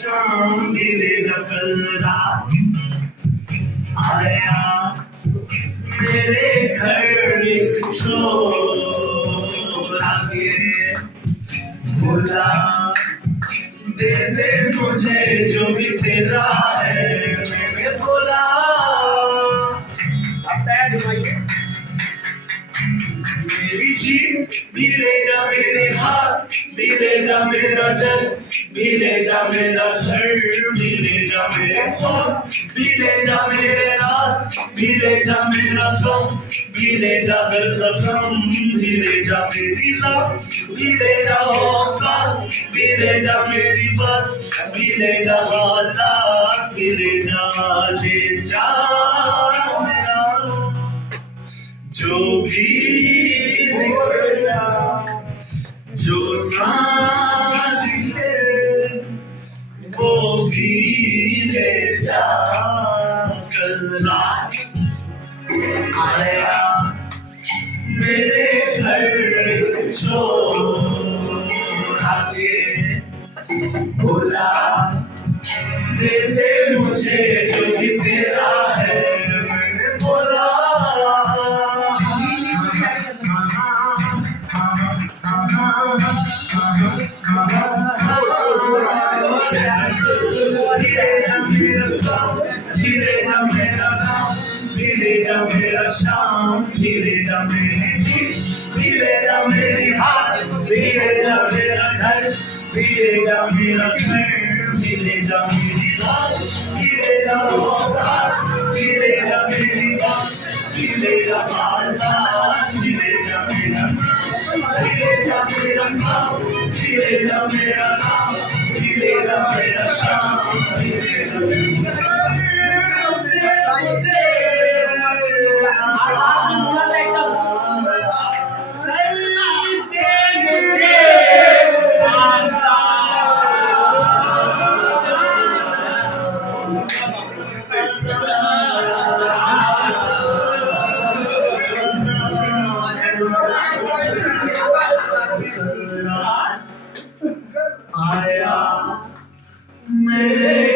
शाम गिरेगा कल रात आया मेरे घर एक चोर आके बोला दे दे मुझे जो भी तेरा है। मैंने बोला अब तैयार घुमाइए। मेरी जीत भी ले जा मेरे हाथ भी ले जा मेरा डर भी ले जा मेरा घर भी ले जा मेरे ख्वाब भी ले जा मेरे राज भी ले जा मेरा गम भी ले जा हर जख्म भी ले जा मेरी जान भी ले जा औकात भी ले जा मेरी बात भी ले जा हालात भी ले जा मेरा जो भी दिखेगा जो ना दिखे वो भी ले जा। कल रात आया मेरे घर चोर आके बोला दे दे मुझे जो भी तेरा है। मैंने बोला धीरे जा मेरा नाम धीरे जा मेरा शाम धीरे जा मेरी जीत धीरे जा मेरी हार धीरे जा मेरा घर धीरे जा मेरा घर धीरे जा मेरी जान धीरे जा औकात धीरे जा मेरी बात धीरे जा हालात धीरे जा मेरा धीरे जा मेरा काम धीरे जा मेरा नाम धीरे जा मेरा शाम धीरे जा आया मेरे